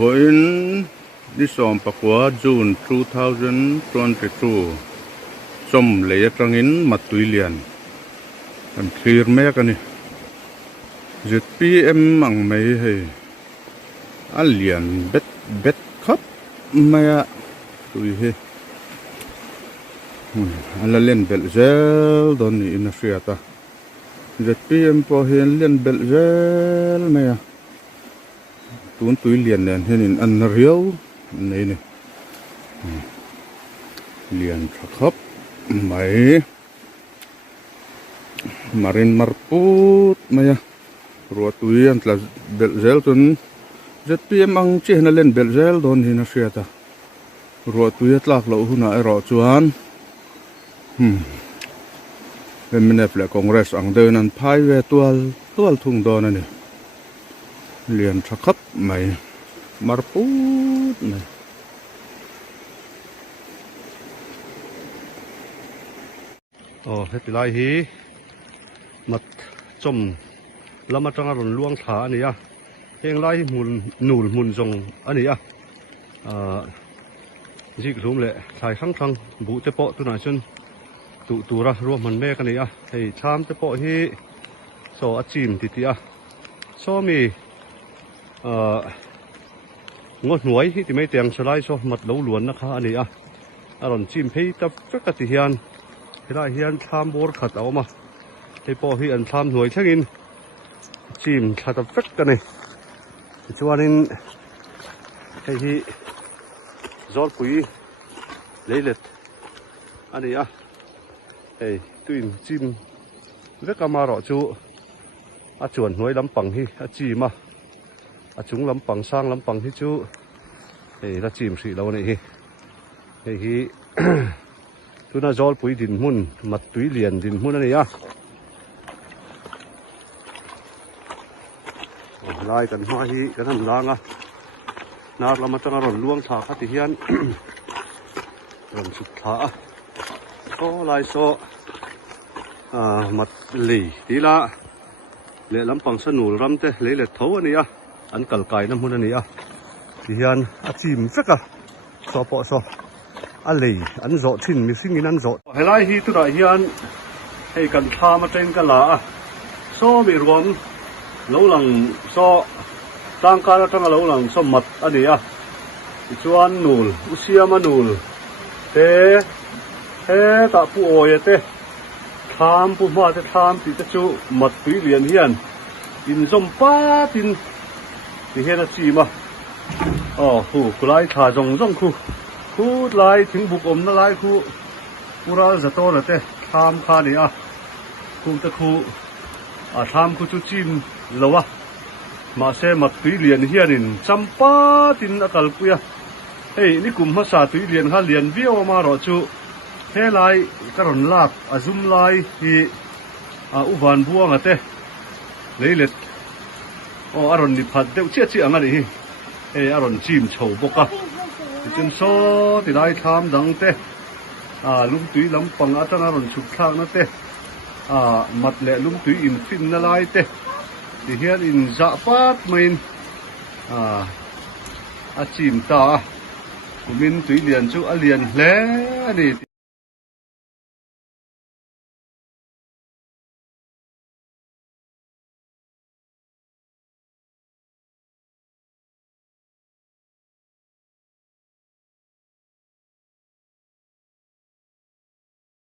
Voin disom pakwa June 2022 som leya trangin matuilian an clear mek ani ZPM ang may hay alian bet khap maya tui he alalen belzel don ni inasiata ZPM po hian len belzel maya tun tui lian nen henin an riau nei ni lian khap mai marin marput maya ruột tui an tla belzel tun ZPM ang chi na len belzel don hina siata ruột tui tlak lo huna ero chuan Feminine Congress ang deun an phai ve tual thung don ani lian thakap mai marput mai heti lai hi mat chom lama tanga ron luang tha ani a heng lai nul mun jong ani a jik lum le thai khang bu te po tu na chun tu ra ro man me ka ni a hei cham te po hi so a chim ti ti a so mi ngot nuai hi ti mai tiang salai so mat lo luan na kha ani a aron chim phei ta ka ti hian hela hian tham bor khat a ma hei po hi an tham nuai thangin chim khat a vek ka ni chuanin hei hi zol pui leilet ani a hei tuin chim vek ama ro chu a chuan nuai lampang hi a chi ma a chung lampang sang lampang hi chu hei la chim hri lo ni hi hei hi tuna zol pui din mun mat tui lian din mun ani a lai kan hma hi kan han langa nar lama tanga ron luang tha kha ti hian ron sut tha a so lai so mat li ti la le lampang sanul ramte le le tho ani a an kal kai na mun ani a ti hian a chim veka so po so a lei an zo thin mi singin an zo helai hi tu da hian hei kan tha ma ten ka la a so mi rom lo lang so tang ka tang lo lang so mat ani a chuan nul usiama nul te he ta pu oye te tham pu ma te tham ti te chu mat tui lian hian in zom pa tin ti he na chi ma hu kulai tha jong jong khu lai thing buk om na lai khu pura zato la te tham kha ni a khu te khu tham khu chu chin lowa ma se mat tui lian hianin champa tin akal puya hei ni kum ma sa tui lian ha lian vio ma ro chu he lai karon lak azum lai hi uvan buang ate leilet aron ni phat deuh chi anga ni hi hei aron chim chho boka chun so ti lai tham dang te lum tui lampang atanga ron chuk thak na te mat le lum tui in fin na lai te ti hian in za pat main a chim ta kumin tui lian chu a lian hle ani